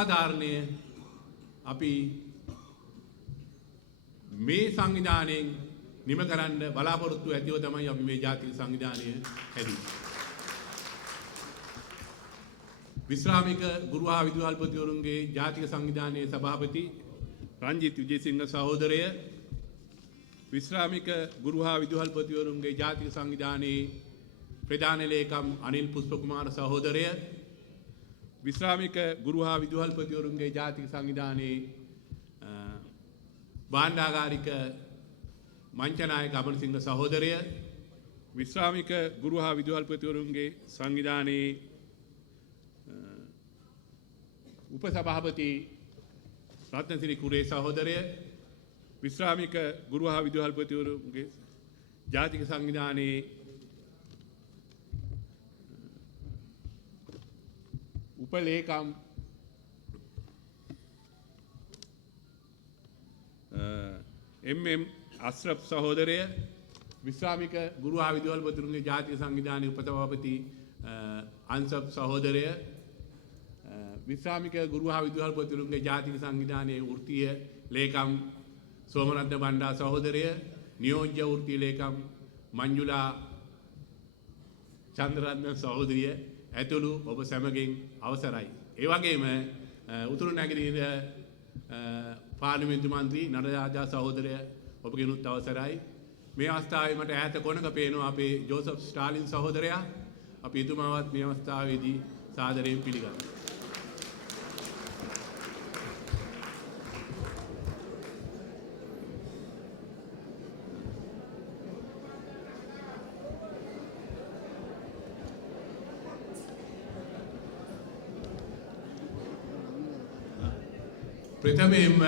අසාධාරණය අපි මේ සංවිධානයෙන් නිම කරන්න බලාපොරොත්තු ඇතිව තමයි අපි මේ ජාතික සංවිධානය හැදුවේ. විශ්‍රාමික ගුරු හා විදුහල්පතිවරුන්ගේ ජාතික සංවිධානයේ සභාපති රංජිත් විජේසිංහ සහෝදරය, විශ්‍රාමික ගුරු හා විදුහල්පතිවරුන්ගේ ජාතික සංවිධානයේ ප්‍රධාන ලේකම් අනිල් පුෂ්පකුමාර සහෝදරය, විශ්‍රාමික ගුරු හා විදුහල්පතිවරුන්ගේ ජාතික සංවිධානයේ භාණ්ඩාගාරික මංචනායක අමරසිංහ සහෝදරය, විශ්‍රාමික ගුරු හා විදුහල්පතිවරුන්ගේ සංවිධානයේ උපසභාපති රත්නසිරි කුරේ සහෝදරය, විශ්‍රාමික ගුරු හා විදුහල්පතිවරුන්ගේ ජාතික සංවිධානයේ උපලේකම් එම්.එම්. අස්රෆ් සහෝදරය, විශ්‍රාමික ගුරු හා විදුහල්පතිවරුන්ගේ ජාතික සංවිධානයේ උපසභාපති අන්සබ් සහෝදරය, විශ්‍රාමික ගුරු හා විදුහල්පතිවරුන්ගේ ජාතික සංවිධානයේ වෘත්තීය ලේකම් සෝමරත්න බණ්ඩා සහෝදරය, නියෝජ්‍ය වෘත්තීය ලේකම් මංජුලා චන්ද්‍රරත්න සහෝදරිය ඇතුළු ඔබ සැමගෙන් අවසරයි. ඒ වගේම උතුරු නැගෙනහිර පාර්ලිමේන්තු මන්ත්‍රී නරරාජා සහෝදරය ඔබගෙනුත් අවසරයි. මේ අවස්ථාවේ මට ඈත කොනක පේනවා අපේ ජෝසප් ස්ටාලින් සහෝදරයා. අපි එතුමාවත් මේ අවස්ථාවේදී සාදරයෙන් පිළිගන්නවා. ප්‍රථමයෙන්ම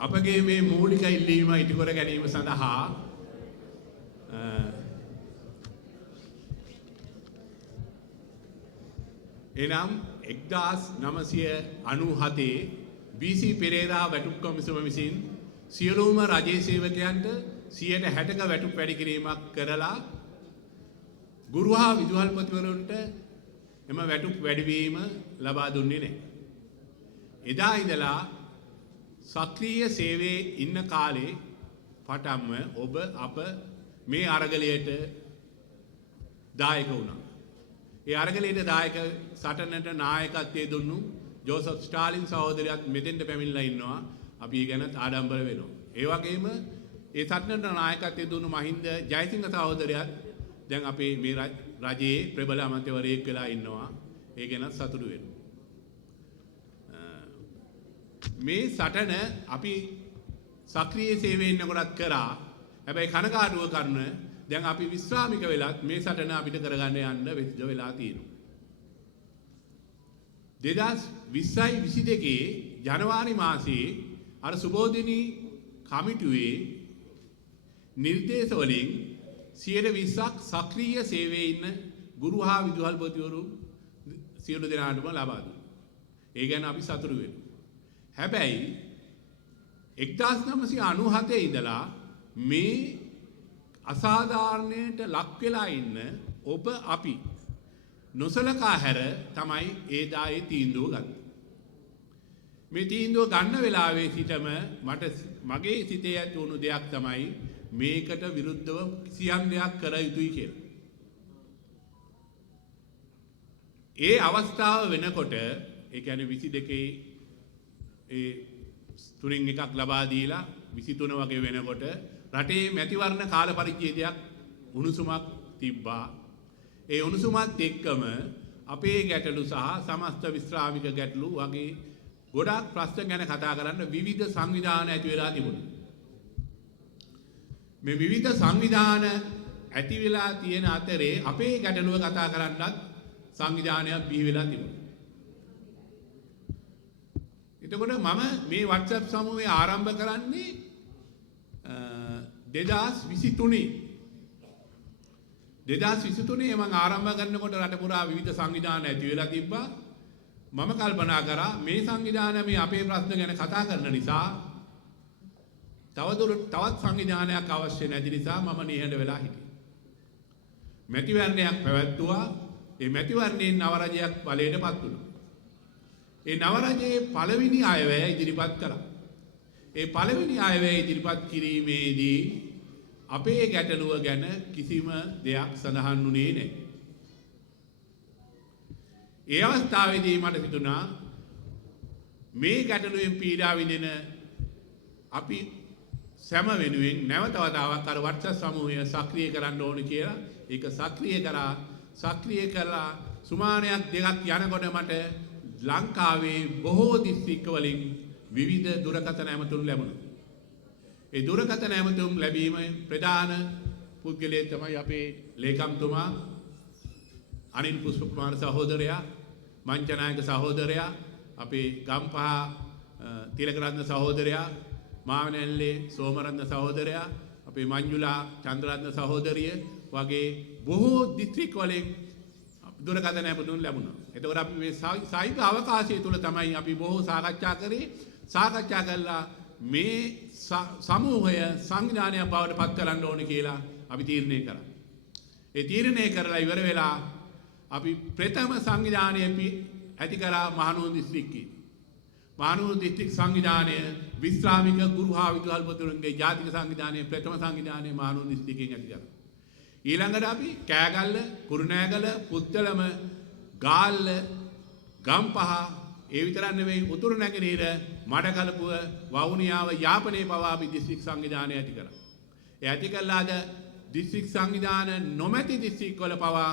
අපගේ මේ මූලික ඉල්ලීම ඉටු කර ගැනීම සඳහා එනම් 1997 BC පෙරේරා වැටුප් කොමිසම විසින් සියලුම රජයේ සේවකයන්ට 60% වැටුප් වැඩි කිරීමක් කරලා ගුරු හා විදුහල්පතිවරුන්ට එම වැටුප් වැඩිවීම ලබා දුන්නේ නැහැ. එදා ඉඳලා සක්‍රීය සේවයේ ඉන්න කාලේ පටන්ම ඔබ අප මේ අරගලයට දායක වුණා. ඒ අරගලයට දායක සටනට නායකත්වයේ දුන්නු ජෝසප් ස්ටාලින් සහෝදරයාත් මෙතෙන්ට පැමිණලා ඉන්නවා. අපි ඒ ගැන ආඩම්බර වෙනවා. ඒ වගේම ඒ සටනට නායකත්වයේ දුන්නු මහින්ද ජයසිංහ සහෝදරයාත් දැන් අපේ මේ රජයේ ප්‍රබල අමාත්‍යවරයෙක් වෙලා ඉන්නවා. ඒ ගැන සතුටු වෙනවා. මේ සටන අපි සක්‍රීය සේවයේ ඉන්නකොටත් කරා. හැබැයි කනකාටුව කරන දැන් අපි විශ්‍රාමික වෙලත් මේ සටන අපිට කරගන්න යන්න වෙච්ච වෙලා තියෙනවා. 2020-22 ජනවාරි මාසයේ අර සුබෝධිනී කමිටුවේ නිර්දේශ වලින් 20%ක් සක්‍රීය සේවයේ ඉන්න ගුරු හා විදුහල්පතිවරු සියලු දෙනාටම ලබා දුන්නා. ඒ ගැන අපි සතුටු වෙනවා. හැබැයි 1997 ඉඳලා මේ අසාධාරණයට ලක් වෙලා ඉන්න ඔබ අපි නොසලකා හැර තමයි ඒ දායේ තීන්දුව ගත්තේ. මේ තීන්දුව ගන්න වෙලාවේ සිටම මගේ සිතේ ඇති වුණු දෙයක් තමයි මේකට විරුද්ධව කිසියම් දෙයක් කර යුතුයි කියලා. ඒ අවස්ථාව වෙනකොට ඒ කියන්නේ 22 ඒ තුنين එකක් ලබා දීලා 23 වගේ වෙනකොට රටේ මැතිවරණ කාල පරිච්ඡේදයක් උණුසුමක් තිබ්බා. ඒ උණුසුමත් එක්කම අපේ ගැටලු සහ සමස්ත විශ්‍රාමික ගැටලු වගේ ගොඩාක් ප්‍රශ්න ගැන කතා කරන්න විවිධ සංවිධාන ඇති වෙලා තිබුණා. මේ විවිධ සංවිධාන ඇති වෙලා තියෙන අතරේ අපේ ගැටලුව කතා කරන්නත් සංවිධානයක් බිහි වෙලා තිබුණා. එතකොට මම මේ WhatsApp සමූහය ආරම්භ කරන්නේ 2023 මම ආරම්භ කරනකොට රට පුරා විවිධ සංවිධාන ඇති වෙලා තිබ්බා. මම කල්පනා කරා මේ සංවිධාන මේ අපේ ප්‍රශ්න ගැන කතා කරන නිසා තවත් සංවිධානයක් අවශ්‍ය නැති නිසා මම නිහඬ වෙලා හිටියා. මැතිවරණයක් පැවැත්තුවා. ඒ මැතිවරණයෙන් නව රජයක් බලයට පත් වුණා. ඒ නව රජයේ පළවෙනි අයවැය ඉදිරිපත් කළා. ඒ පළවෙනි අයවැය ඉදිරිපත් කිරීමේදී අපේ ගැටලුව ගැන කිසිම දෙයක් සඳහන් වුණේ නැහැ. ඒ අවස්ථාවේදී මට හිතුණා මේ ගැටලුවෙන් පීඩා විඳින අපි සෑම වෙනුවෙන් නැවත වතාවක් අර වර්චස් සමූහය සක්‍රිය කරන්න ඕන කියලා. ඒක සක්‍රිය කරලා සුමානයක් දෙකක් යනකොට මට ලංකාවේ බොහෝ දිස්ත්‍රික්ක වලින් විවිධ දුරකථන ඇමතුම් ලැබුණා. ඒ දුරකථන ඇමතුම් ලැබීම ප්‍රධාන පුද්ගලයා තමයි අපේ ලේකම්තුමා අනිල් පුෂ්පකුමාර සහෝදරයා, මංචනායක සහෝදරයා, අපේ ගම්පහ තිලකරත්න සහෝදරයා, මාවනැල්ලේ සෝමරත්න සහෝදරයා, අපේ මංජුලා චන්ද්‍රරත්න සහෝදරිය වගේ බොහෝ දිස්ත්‍රික් වලින් දුරකථන ඇමතුම් ලැබුණා. එතකොට අපි මේ සාහිත්‍ය අවකාශය තුල තමයි අපි බොහෝ සාකච්ඡා කළා මේ සමූහය සංවිධානයක් බවට පත් කරන්න ඕන කියලා අපි තීරණය කරා. ඒ තීරණය කරලා ඉවර වෙලා අපි ප්‍රථම සංවිධානය ඇති කරා මහනුවර දිස්ත්‍රික්කයේ. මහනුවර දිස්ත්‍රික් සංවිධානය විශ්‍රාමික ගුරු හා විදුහල්පතිවරුන්ගේ ජාතික සංවිධානයේ ප්‍රථම සංවිධානය මහනුවර දිස්ත්‍රික්කයෙන් ඇති කරා. ඊළඟට අපි කෑගල්ල, කුරුණෑගල, පුත්තලම, ගාල්ල, ගම්පහ ඒ විතරක් නෙවෙයි උතුරු නැගෙනහිර මඩකලපුව, වවුනියාව, යාපනයේ පවා අපි දිස්ත්‍රික් සංවිධානය ඇති කරා. ඒ ඇති කළාද දිස්ත්‍රික් සංවිධාන නොමැති දිස්ත්‍රික් වල පවා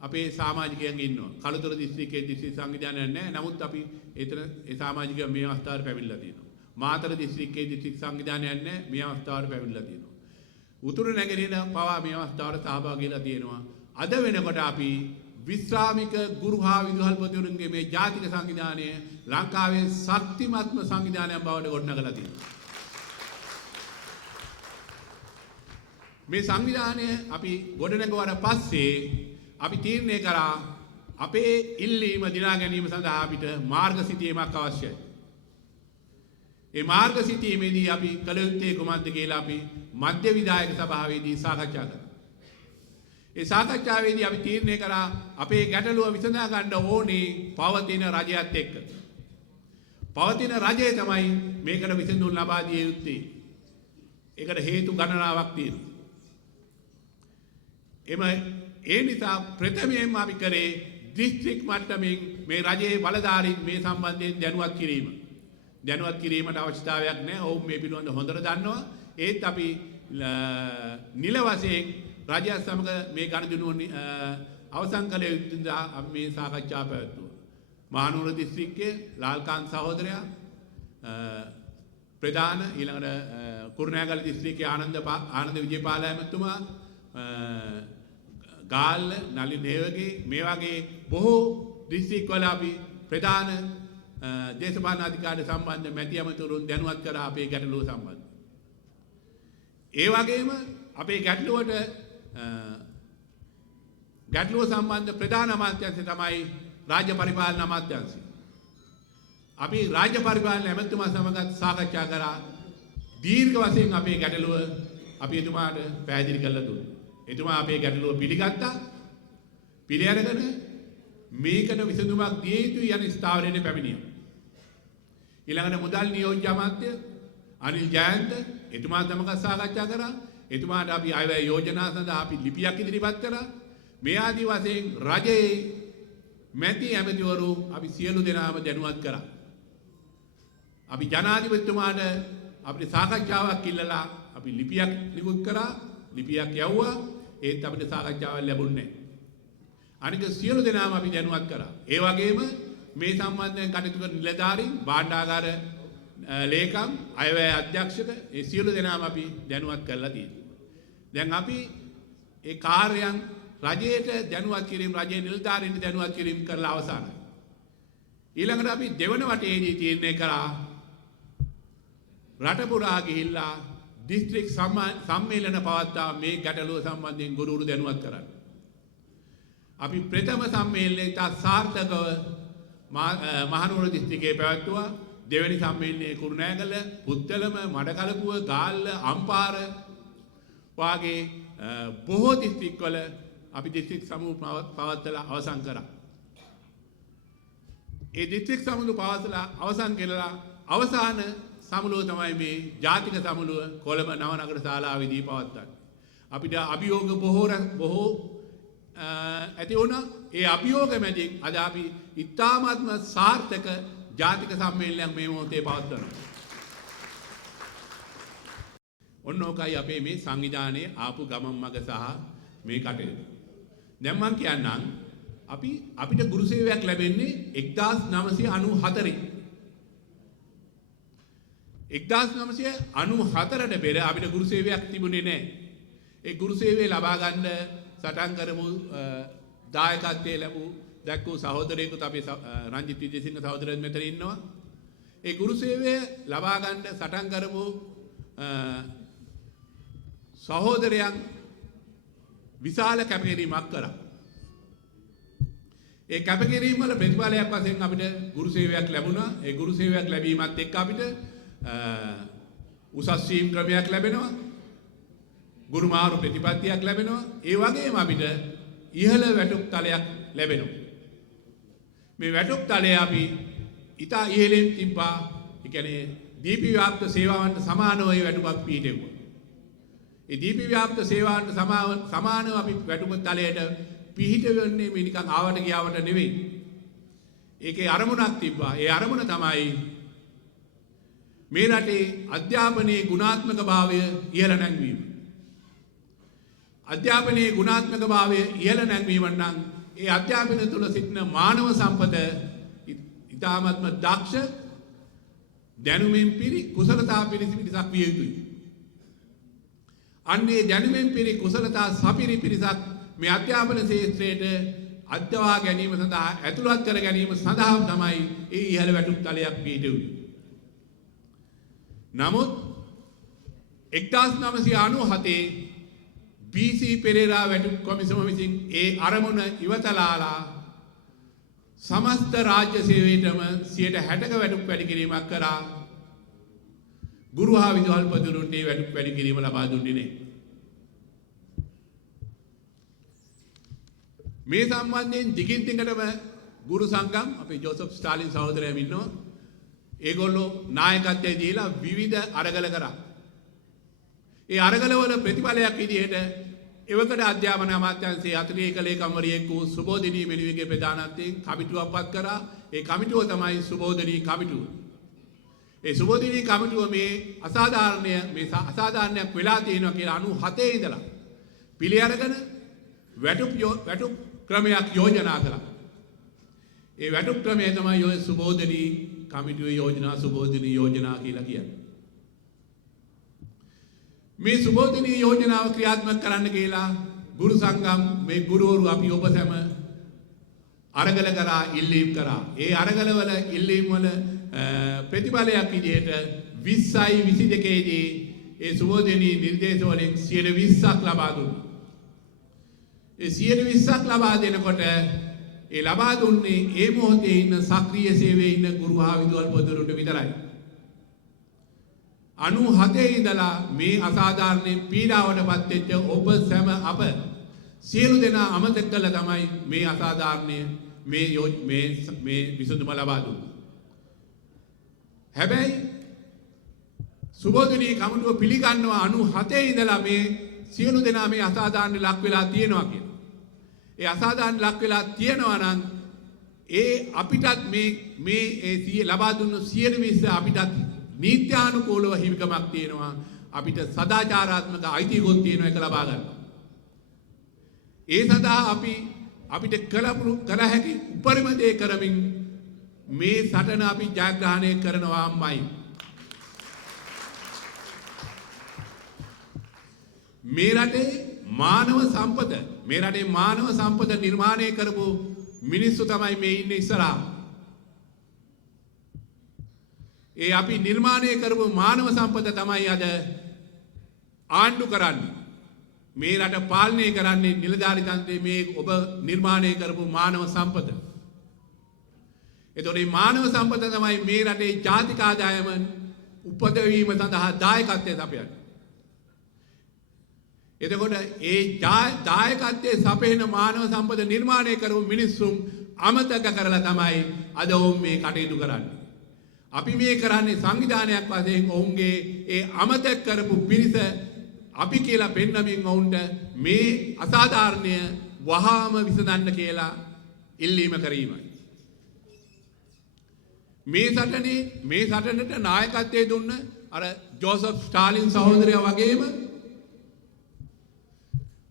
අපේ සමාජිකයන් ඉන්නවා. කළුතර දිස්ත්‍රික්කයේ දිස්ත්‍රික් සංවිධානයක් නැහැ. නමුත් අපි එතන ඒ සමාජිකයන් මේ අවස්ථාවට පැමිණලා තියෙනවා. මාතර දිස්ත්‍රික්කයේ දිස්ත්‍රික් සංවිධානයක් නැහැ. මේ අවස්ථාවට පැමිණලා තියෙනවා. උතුරු නැගෙනහිර පවා මේ අවස්ථාවට සහභාගී වෙලා තියෙනවා. අද වෙනකොට අපි විශ්‍රාමික ගුරු හා විදුහල්පතිවරුන්ගේ මේ ජාතික සංවිධානය ලංකාවේ ශක්තිමත්ම සංවිධානයක් බවට ගොඩනගලා තියෙනවා. මේ සංවිධානය අපි ගොඩනගුවාට පස්සේ අපි තීරණය කරා අපේ ඉල්ලීම දිනා ගැනීම සඳහා අපිට මාර්ග සිතීමක් අවශ්‍යයි. ඒ මාර්ග සිතීමේදී අපි කළ යුත්තේ කුමක්ද කියලා අපි මධ්‍ය විධායක සභාවේදී සාකච්ඡා කළා. ඒ සාකච්ඡාවේදී අපි තීරණය කරා අපේ ගැටලුව විසඳා ගන්න ඕනේ පවතින රජයත් එක්ක. පවතින රජය තමයි මේකට විසඳුම් ලබා දිය යුත්තේ. ඒකට හේතු ගණනාවක් තියෙනවා. ඒ නිසා ප්‍රථමයෙන්ම අපි කරේ දිස්ත්‍රික් මට්ටමින් මේ රජයේ බලධාරීන් මේ සම්බන්ධයෙන් දැනුවත් කිරීම. දැනුවත් කිරීමට අවශ්‍යතාවයක් නැහැ. ඔවුන් මේ පිළිබඳව හොඳට දන්නවා. ඒත් අපි නිල වශයෙන් රජය සමග මේ ගනුදෙනුව අවසන් කළ යුතු නිසා අපි මේ සාකච්ඡා පැවැත්වුවා. මහනුවර දිස්ත්‍රික්කයේ ලාල්කාන්ත සහෝදරයා ප්‍රධාන, ඊළඟට කුරුණෑගල දිස්ත්‍රික්කයේ ආනන්ද විජේපාල ඇමතුමා, ගාල්ල, නලින් හේවගේ මේ වගේ බොහෝ දිස්ත්‍රික්වල අපි ප්‍රධාන දේශපාලන අධිකාරිය සම්බන්ධ මැති ඇමතුරුන් දැනුවත් කරා අපේ ගැටලුව සම්බන්ධ. ඒ වගේම අපේ ගැටලුව සම්බන්ධ ප්‍රධාන අමාත්‍යාංශය තමයි රාජ්‍ය පරිපාලන අමාත්‍යාංශය. අපි රාජ්‍ය පරිපාලන ඇමතුමා සමග සාකච්ඡා කරා. දීර්ඝ වශයෙන් අපේ ගැටලුව අපි එතුමාට පැහැදිලි කරලා දුන්නා. එතුමා අපේ ගැටලුව පිළිගත්තා. පිළිඅරගෙන මේකට විසඳුමක් දිය යුතුයි යන ස්ථාවරයට පැමිණියා. ඊළඟට මුදල් නියෝජ්‍ය අමාත්‍ය අනිල් ජයන්ත එතුමා සමග සාකච්ඡා කරා. එතුමාට අපි අයවැය යෝජනා සඳහා අපි ලිපියක් ඉදිරිපත් කරා. මේ ආදී වශයෙන් රජයේ මැති ඇමතිවරු අපි සියලු දෙනාම දැනුවත් කරා. අපි ජනාධිපතිතුමාට අපිට සාකච්ඡාවක් ඉල්ලලා අපි ලිපියක් නිකුත් කරා. ලිපියක් යවුවා. ඒත් අපිට සාකච්ඡාවක් ලැබුණේ නැහැ. අනික සියලු දෙනාම අපි දැනුවත් කරා. ඒ වගේම මේ සම්බන්ධයෙන් කටයුතු කරන නිලධාරීන්, භාණ්ඩාගාර ලේකම්, අයවැය අධ්‍යක්ෂක ඒ සියලු දෙනාම අපි දැනුවත් කරලා තියෙනවා. දැන් අපි ඒ කාර්යයන් රජයට දැනුවත් කිරීම, රජයේ නිලධාරීන්ට දැනුවත් කිරීම කරලා අවසానයි. ඊළඟට අපි දෙවන වටේදී තීරණය කරා රට පුරා ගිහිල්ලා දිස්ත්‍රික් සම්මේලන පවත්වා මේ ගැටලුව සම්බන්ධයෙන් ගුරුවරු දැනුවත් කරන්න. අපි ප්‍රථම සම්මේලනයේ තා සාර්ථකව මහනුවර දිස්ත්‍රික්කයේ පැවැත්වුවා. දෙවැනි සම්මේලනයේ කුරුණෑගල, පුත්තලම, මඩකලපුව, ගාල්ල, අම්පාර වාගේ බොහෝ දිස්ත්‍රික්වල අපි දිස්ත්‍රික් සමුහ පවත්වලා අවසන් කරා. ඒ දිස්ත්‍රික් සමුහ පවත්වලා අවසන් කළා. අවසාන සමුළුව තමයි මේ ජාතික සමුළුව කොළඹ නවනගර ශාලාවේදී පවත්වන්නේ. අපිට අභියෝග බොහෝ ඇති වුණා. ඒ අභියෝග මැදින් අද අපි ඉතාමත්ම සාර්ථක ජාතික සම්මේලනයක් මේ මොහොතේ පවත්වනවා. ඔන්න ඕකයි අපේ මේ සංවිධානයේ ආපු ගමන් මඟ සහ මේ කටයුතු. දැන් මම කියන්නම් අපිට ගුරු සේවයක් ලැබෙන්නේ 1994. 1994ට පෙර අපිට ගුරු සේවයක් තිබුණේ නැහැ. ඒ ගුරු සේවය ලබා ගන්න සටන් කරමු දායකත්වයේ ලැබූ දැක්කෝ සහෝදරයෙකුත් අපේ රංජිත් විජේසිංහ සහෝදරයන් මෙතන ඉන්නවා. ඒ ගුරු සේවය ලබා ගන්න සටන් කරමු සහෝදරයන් විශාල කැපකිරීමක් කරා. ඒ කැපකිරීම වල ප්‍රතිඵලයක් වශයෙන් අපිට ගුරු සේවයක් ලැබුණා. ඒ ගුරු සේවයක් ලැබීමත් එක්ක අපිට උසස් වීම් ක්‍රමයක් ලැබෙනවා. ගුරු මාරු ප්‍රතිපත්තියක් ලැබෙනවා. ඒ වගේම අපිට ඉහළ වැටුප් තලයක් ලැබෙනවා. මේ වැටුප් තලය අපි ඉතා ඉහළින් තිබ්බා. ඒ කියන්නේ දීපි ව්‍යාප්ත සේවාවන්ට සමානව ඒ වැටුපක් පිහිටෙව්වා. ඒ දීපි ව්‍යාප්ත සේවාවන්ට සමානව අපි වැටුප තලයට පිහිටවෙන්නේ මේ නිකන් ආවට ගියාවට නෙවෙයි. ඒකේ අරමුණක් තිබ්බා. ඒ අරමුණ තමයි මේ රටේ අධ්‍යාපනයේ ගුණාත්මක භාවය ඉහළ නැංවීම. අධ්‍යාපනයේ ගුණාත්මක භාවය ඉහළ නැංවීම නම් ඒ අධ්‍යාපනය තුළ සිටින මානව සම්පත ඉතාමත්ම දක්ෂ දැනුමින් පිරි කුසලතා පිරිසක් විය යුතුයි. අන්නේ දැනුමින් පිරි කුසලතා සපිරි පිරිසක් මේ අධ්‍යාපන ශාස්ත්‍රයට අත්දවා ගැනීම සඳහා ඇතුළත් කර ගැනීම සඳහා තමයි ඒ ඉහළ වැටුප් තලයක් පිහිටුවේ. නමුත් 1997 BC පෙරේරා වැටුප් කොමිසම විසින් ඒ අරමුණ ඉවතලාලා සමස්ත රාජ්‍ය සේවයටම 60% වැටුප් වැඩි කිරීමක් කරා. ගුරු හා විදුහල්පතිවරුන්ට ඒ වැටුප් වැඩි කිරීම ලබා දුන්නේ නැහැ. මේ සම්බන්ධයෙන් දිගින් දිගටම ගුරු සංගම් අපේ ජෝසප් ස්ටාලින් සහෝදරයන් ඉන්නවා. ඒගොල්ලෝ නායකත්වය දීලා විවිධ අරගල කරා. ඒ අරගලවල ප්‍රතිඵලයක් විදිහට එවකට අධ්‍යාපන අමාත්‍යාංශයේ අතිරේක ලේකම්වරියෙක් වූ සුබෝධිනී මෙනුවිගේ ප්‍රධානත්වයෙන් කමිටුවක් පත් කරා. ඒ කමිටුව තමයි සුබෝධිනී කමිටුව. ඒ සුබෝධිනී කමිටුව මේ අසාධාරණයක් වෙලා තියෙනවා කියලා 97 ඉඳලා පිළි අරගෙන වැටුප් ක්‍රමයක් යෝජනා කළා. ඒ වැටුප් ක්‍රමය තමයි ඔය සුබෝධිනී කමිටුවේ යෝජනා සුබෝධිනී යෝජනා කියලා කියන්නේ. මේ සුබෝධිනී යෝජනාව ක්‍රියාත්මක කරන්න කියලා ගුරු සංගම් මේ ගුරුවරු අපි ඔබ සැම අරගල කරා ඉල්ලීම් කරා. ඒ අරගලවල ඉල්ලීම් වල ප්‍රතිඵලයක් විදිහට 20යි 22 දී ඒ සුබෝධිනී නිර්දේශ වලින් 20ක් ලබා දුන්නා. ඒ 20ක් ලබා දෙනකොට ඒ ලබා දුන්නේ ඒ මොහොතේ ඉන්න සක්‍රීය සේවයේ ඉන්න ගුරු හා විදුහල්පතිවරුන්ට විතරයි. 97 ඉඳලා මේ අසාධාරණ පීඩාවටපත් වෙච්ච ඔබ සැම අප සියලු දෙනා අමතක කළා තමයි මේ අසාධාරණය මේ විසඳුම ලබා දුන්නේ. හැබැයි සුබෝධිනී කමිටුව පිළිගන්නවා 97 ඉඳලා මේ සියලු දෙනා මේ අසාධාරණ ලක් වෙලා තියෙනවා කියලා. ඒ අසාධාරණ ලක් වෙලා තියෙනවා නම් ඒ අපිටත් මේ ලබා දුන්න 120 අපිටත් නීත්‍යානුකූලව හිමිකමක් තියෙනවා. අපිට සදාචාරාත්මක අයිතියකුත් තියෙනවා ඒක ලබා ගන්න. ඒ සඳහා අපිට කළ හැකි උපරිම දේ කරමින් මේ සටන අපි ජයග්‍රහණය කරනවාමයි. මේ රටේ මානව සම්පත නිර්මාණය කරපු මිනිස්සු තමයි මේ ඉන්නේ ඉස්සරහා. ඒ අපි නිර්මාණය කරපු මානව සම්පත තමයි අද ආණ්ඩු කරන්නේ. මේ රට පාලනය කරන්නේ නිලධාරි තන්ත්‍රයේ මේ ඔබ නිර්මාණය කරපු මානව සම්පත. එතකොට මේ මානව සම්පත තමයි මේ රටේ ජාතික ආදායම උපදවීම සඳහා දායකත්වය දපයන්නේ. එතකොට ඒ දායකත්වයේ සපේන මානව සම්පත නිර්මාණය කරපු මිනිස්සුන් අමතක කරලා තමයි අද ඔවුන් මේ කටයුතු කරන්නේ. අපි මේ කරන්නේ සංවිධානයක් වශයෙන් ඔවුන්ගේ ඒ අමතක කරපු පිරිස අපි කියලා පෙන්නමින් ඔවුන්ට මේ අසාධාරණය වහාම විසඳන්න කියලා ඉල්ලීම කිරීමයි. මේ සටනට නායකත්වයේ දුන්න අර ජෝසප් ස්ටාලින් සහෝදරයා වගේම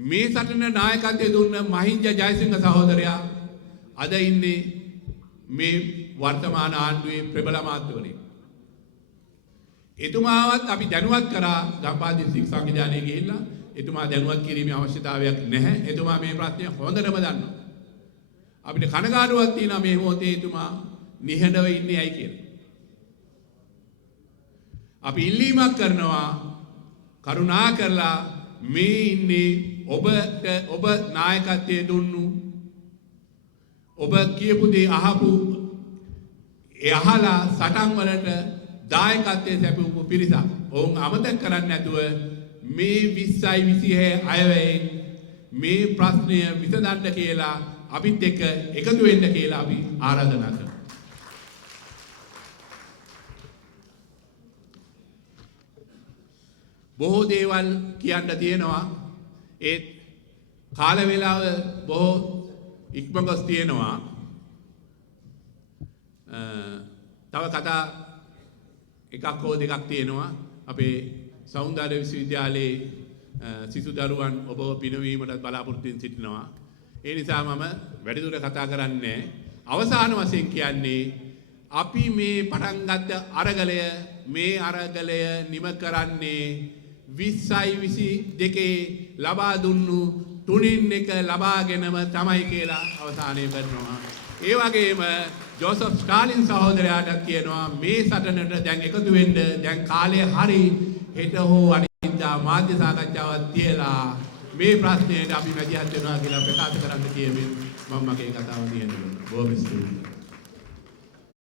මේ සටන නායකත්වයේ දුන්න මහින්ද ජයසිංහ සහෝදරයා අද ඉන්නේ මේ වර්තමාන ආණ්ඩුවේ ප්‍රබල අමාත්‍යවරයෙක්. එතුමාවත් අපි දැනුවත් කරා ගම්පහ දිස්ත්‍රික් සංවිධානයේ ගිහිල්ලා එතුමා දැනුවත් කිරීමේ අවශ්‍යතාවයක් නැහැ. එතුමා මේ ප්‍රශ්නය හොඳටම දන්නවා. අපිට කනගාටුවක් තියෙනවා මේ මොහොතේ එතුමා නිහඬව ඉන්නේ ඇයි කියලා. අපි ඉල්ලීමක් කරනවා කරුණා කරලා මේ ඉන්නේ ඔබ නායකත්වයේ දුන්නු ඔබ කියපු දේ අහපු ඒ අහලා සටන් වලට දායකත්වයේ සැපයූ පිරිසක්. ඔවුන් අමතක කරන්නේ නැතුව මේ 20යි 26 අයවැයෙන් මේ ප්‍රශ්නය විසඳන්න කියලා අපිත් එක්ක එකතු වෙන්න කියලා අපි ආරාධනා කරනවා. බොහෝ දේවල් කියන්න තියෙනවා. ඒ කාල වේලාව බොහෝ ඉක්ම ගොස් තියෙනවා. තව කතා එකක් හෝ දෙකක් තියෙනවා. අපේ සෞන්දර්ය විශ්වවිද්‍යාලයේ සිසු දරුවන් ඔබ පිනවීමට බලාපොරොත්තු වෙමින් සිටිනවා. ඒ නිසා මම වැඩිදුර කතා කරන්නේ අවසාන වශයෙන් කියන්නේ අපි මේ පටන් ගත්ත අරගලය නිම කරන්නේ 20යි 22 ලබා දුන්නු 3 ලබාගෙනම තමයි කියලා අවසානයේ කරනවා. ඒ වගේම ජෝසප් ස්ටාලින් සහෝදරයාට කියනවා මේ සටනට දැන් එකතු වෙන්න දැන් කාලය හරි හෙට හෝ අනිද්දා මාධ්‍ය සාකච්ඡාවක් තියලා මේ ප්‍රශ්නයට අපි මැදිහත් වෙනවා කියලා ප්‍රකාශ කරන්න කියමින් මම මගේ කතාව නියම කරනවා. බොහොම ස්තුතියි.